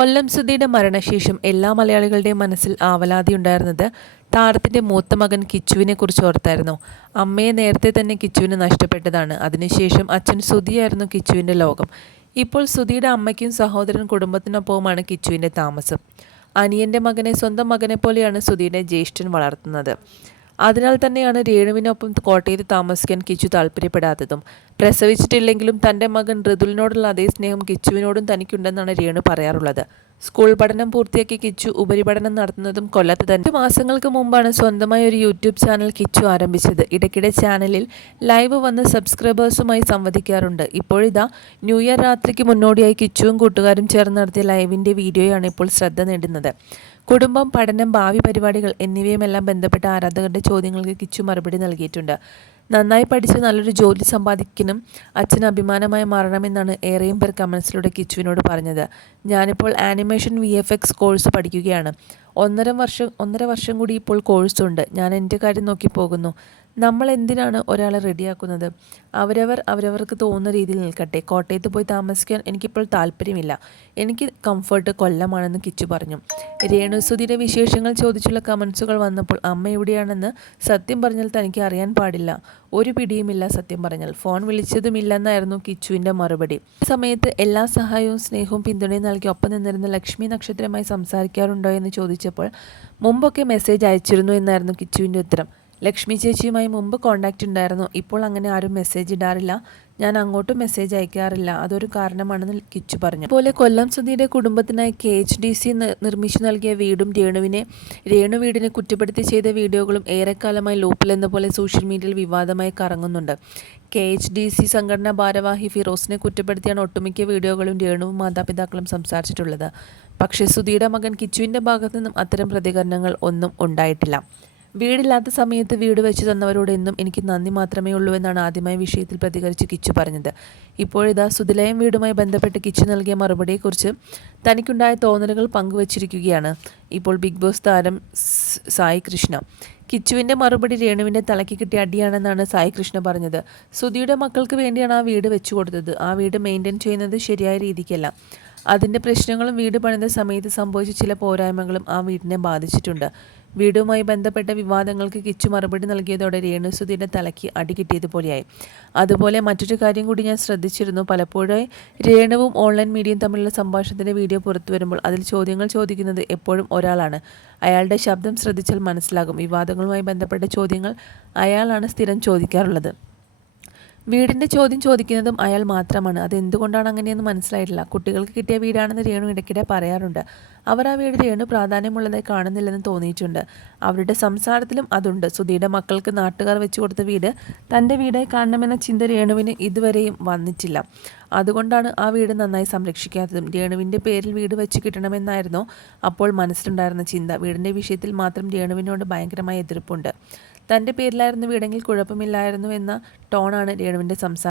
കൊല്ലം സുധിയുടെ മരണശേഷം എല്ലാ മലയാളികളുടെയും മനസ്സിൽ ആവലാതി ഉണ്ടായിരുന്നത് താരത്തിന്റെ മൂത്ത മകൻ കിച്ചുവിനെ കുറിച്ച് ഓർത്തായിരുന്നു. അമ്മയെ നേരത്തെ തന്നെ കിച്ചുവിന് നഷ്ടപ്പെട്ടതാണ്. അതിനുശേഷം അച്ഛൻ സുധിയായിരുന്നു കിച്ചുവിന്റെ ലോകം. ഇപ്പോൾ സുധിയുടെ അമ്മയ്ക്കും സഹോദരൻ കുടുംബത്തിനൊപ്പവുമാണ് കിച്ചുവിന്റെ താമസം. അനിയന്റെ മകനെ സ്വന്തം മകനെ പോലെയാണ് സുധിയുടെ ജ്യേഷ്ഠൻ വളർത്തുന്നത്. അതിനാൽ തന്നെയാണ് രേണുവിനൊപ്പം കോട്ടയത്ത് താമസിക്കാൻ കിച്ചു താല്പര്യപ്പെടാത്തതും. പ്രസവിച്ചിട്ടില്ലെങ്കിലും തന്റെ മകൻ ഋതുലിനോടുള്ള അതേ സ്നേഹം കിച്ചുവിനോടും തനിക്കുണ്ടെന്നാണ് രേണു പറയാറുള്ളത്. സ്കൂൾ പഠനം പൂർത്തിയാക്കി കിച്ചു ഉപരിപഠനം നടത്തുന്നതും കൊല്ലത്ത് തന്നെ. മാസങ്ങൾക്ക് മുമ്പാണ് സ്വന്തമായി ഒരു യൂട്യൂബ് ചാനൽ കിച്ചു ആരംഭിച്ചത്. ഇടയ്ക്കിടെ ചാനലിൽ ലൈവ് വന്ന് സബ്സ്ക്രൈബേഴ്സുമായി സംവദിക്കാറുണ്ട്. ഇപ്പോഴിതാ ന്യൂ ഇയർ രാത്രിക്ക് മുന്നോടിയായി കിച്ചുവും കൂട്ടുകാരും ചേർന്ന് നടത്തിയ ലൈവിന്റെ വീഡിയോയാണ് ഇപ്പോൾ ശ്രദ്ധ നേടുന്നത്. കുടുംബം പഠനം ഭാവി പരിപാടികൾ എന്നിവയുമെല്ലാം ബന്ധപ്പെട്ട ആരാധകരുടെ ചോദ്യങ്ങൾക്ക് കിച്ചു മറുപടി നൽകിയിട്ടുണ്ട്. നന്നായി പഠിച്ച് നല്ലൊരു ജോലി സമ്പാദിക്കണം അച്ഛൻ അഭിമാനമായി മാറണമെന്നാണ് ഏറെയും പേർ കമൻസിലൂടെ കിച്ചുവിനോട് പറഞ്ഞത്. ഞാനിപ്പോൾ animation V F X course പഠിക്കുകയാണ്. ഒന്നര വർഷം ഒന്നര വർഷം കൂടി ഇപ്പോൾ കോഴ്സുണ്ട്. ഞാൻ എന്റെ കാര്യം നോക്കി പോകുന്നു. നമ്മൾ എന്തിനാണ് ഒരാളെ റെഡിയാക്കുന്നത്? അവരവർ അവരവർക്ക് തോന്നുന്ന രീതിയിൽ നിൽക്കട്ടെ. കോട്ടയത്ത് പോയി താമസിക്കാൻ എനിക്കിപ്പോൾ താല്പര്യമില്ല. എനിക്ക് കംഫർട്ട് കൊല്ലമാണെന്ന് കിച്ചു പറഞ്ഞു. രേണുസുതിയുടെ വിശേഷങ്ങൾ ചോദിച്ചുള്ള കമൻസുകൾ വന്നപ്പോൾ അമ്മ എവിടെയാണെന്ന് സത്യം പറഞ്ഞാൽ തനിക്ക് അറിയാൻ പാടില്ല. ഒരു പിടിയുമില്ല സത്യം പറഞ്ഞാൽ. ഫോൺ വിളിച്ചതുമില്ലെന്നായിരുന്നു കിച്ചുവിന്റെ മറുപടി. സമയത്ത് എല്ലാ സഹായവും സ്നേഹവും പിന്തുണയും നൽകി ഒപ്പം നിന്നിരുന്ന ലക്ഷ്മി നക്ഷത്രമായി സംസാരിക്കാറുണ്ടോ എന്ന് ചോദിച്ചപ്പോൾ മുമ്പൊക്കെ മെസ്സേജ് അയച്ചിരുന്നു എന്നായിരുന്നു കിച്ചുവിന്റെ ഉത്തരം. ലക്ഷ്മി ചേച്ചിയുമായി മുമ്പ് കോണ്ടാക്റ്റ് ഉണ്ടായിരുന്നു. ഇപ്പോൾ അങ്ങനെ ആരും മെസ്സേജ് ഇടാറില്ല. ഞാൻ അങ്ങോട്ടും മെസ്സേജ് അയക്കാറില്ല. അതൊരു കാരണമാണെന്ന് കിച്ചു പറഞ്ഞു. അതുപോലെ കൊല്ലം സുധിയുടെ കുടുംബത്തിനായി കെ എച്ച് ഡി സി നിർമ്മിച്ചു നൽകിയ വീടും രേണുവിനെ രേണു വീടിനെ കുറ്റപ്പെടുത്തി ചെയ്ത വീഡിയോകളും ഏറെക്കാലമായി ലൂപ്പിലെന്ന പോലെ സോഷ്യൽ മീഡിയയിൽ വിവാദമായി കറങ്ങുന്നുണ്ട്. കെ എച്ച് ഡി സി സംഘടനാ ഭാരവാഹി ഫിറോസിനെ കുറ്റപ്പെടുത്തിയാണ് ഒട്ടുമിക്ക വീഡിയോകളും രേണുവും മാതാപിതാക്കളും സംസാരിച്ചിട്ടുള്ളത്. പക്ഷേ സുധിയുടെ മകൻ കിച്ചുവിന്റെ ഭാഗത്തു നിന്നും അത്തരം പ്രതികരണങ്ങൾ ഒന്നും ഉണ്ടായിട്ടില്ല. വീടില്ലാത്ത സമയത്ത് വീട് വെച്ച് തന്നവരോട് എന്നും എനിക്ക് നന്ദി മാത്രമേ ഉള്ളൂ എന്നാണ് ആദ്യമായി വിഷയത്തിൽ പ്രതികരിച്ച് കിച്ചു പറഞ്ഞത്. ഇപ്പോഴിതാ സുതിലയം വീടുമായി ബന്ധപ്പെട്ട് കിച്ചു നൽകിയ മറുപടിയെക്കുറിച്ച് തനിക്കുണ്ടായ തോന്നലുകൾ പങ്കുവച്ചിരിക്കുകയാണ്. ഇപ്പോൾ ബിഗ് ബോസ് താരം സായി കൃഷ്ണ. കിച്ചുവിന്റെ മറുപടി രേണുവിന്റെ തലയ്ക്ക് കിട്ടിയ അടിയാണെന്നാണ് സായി കൃഷ്ണ പറഞ്ഞത്. സുധിയുടെ മക്കൾക്ക് വേണ്ടിയാണ് ആ വീട് വെച്ചു കൊടുത്തത്. ആ വീട് മെയിന്റെയിൻ ചെയ്യുന്നത് ശരിയായ രീതിക്കല്ല. അതിന്റെ പ്രശ്നങ്ങളും വീട് പണിത സമയത്ത് സംഭവിച്ച ചില പോരായ്മകളും ആ വീടിനെ ബാധിച്ചിട്ടുണ്ട്. വീടുമായി ബന്ധപ്പെട്ട വിവാദങ്ങൾക്ക് കിച്ചു മറുപടി നൽകിയതോടെ രേണുസുതിയുടെ തലയ്ക്ക് അടി കിട്ടിയതുപോലെയായി അതുപോലെ മറ്റൊരു കാര്യം കൂടി ഞാൻ ശ്രദ്ധിച്ചിരുന്നു. പലപ്പോഴും രേണുവും ഓൺലൈൻ മീഡിയയും തമ്മിലുള്ള സംഭാഷണത്തിന്റെ വീഡിയോ പുറത്തു വരുമ്പോൾ അതിൽ ചോദ്യങ്ങൾ ചോദിക്കുന്നത് എപ്പോഴും ഒരാളാണ്. അയാളുടെ ശബ്ദം ശ്രദ്ധിച്ചാൽ മനസ്സിലാകും. വിവാദങ്ങളുമായി ബന്ധപ്പെട്ട ചോദ്യങ്ങൾ അയാളാണ് സ്ഥിരം ചോദിക്കാറുള്ളത്. വീടിന്റെ ചോദ്യം ചോദിക്കുന്നതും അയാൾ മാത്രമാണ്. അതെന്തുകൊണ്ടാണ് അങ്ങനെയെന്ന് മനസ്സിലായിട്ടില്ല. കുട്ടികൾക്ക് കിട്ടിയ വീടാണെന്ന് രേണു ഇടയ്ക്കിടെ പറയാറുണ്ട്. അവർ ആ വീട് രേണു പ്രാധാന്യമുള്ളതായി കാണുന്നില്ലെന്ന് തോന്നിയിട്ടുണ്ട്. അവരുടെ സംസാരത്തിലും അതുണ്ട്. സുധിയുടെ മക്കൾക്ക് നാട്ടുകാർ വെച്ചു കൊടുത്ത വീട് തന്റെ വീടായി കാണണമെന്ന ചിന്ത രേണുവിന് ഇതുവരെയും വന്നിട്ടില്ല. അതുകൊണ്ടാണ് ആ വീട് നന്നായി സംരക്ഷിക്കാത്തതും. രേണുവിന്റെ പേരിൽ വീട് വെച്ച് കിട്ടണമെന്നായിരുന്നു അപ്പോൾ മനസ്സിലുണ്ടായിരുന്ന ചിന്ത. വീടിന്റെ വിഷയത്തിൽ മാത്രം രേണുവിനോട് ഭയങ്കരമായ എതിർപ്പുണ്ട്. തന്റെ പേരിലായിരുന്നു വീടെങ്കിൽ കുഴപ്പമില്ലായിരുന്നു എന്ന ടോണാണ് രേണുവിന്റെ സംസാരം.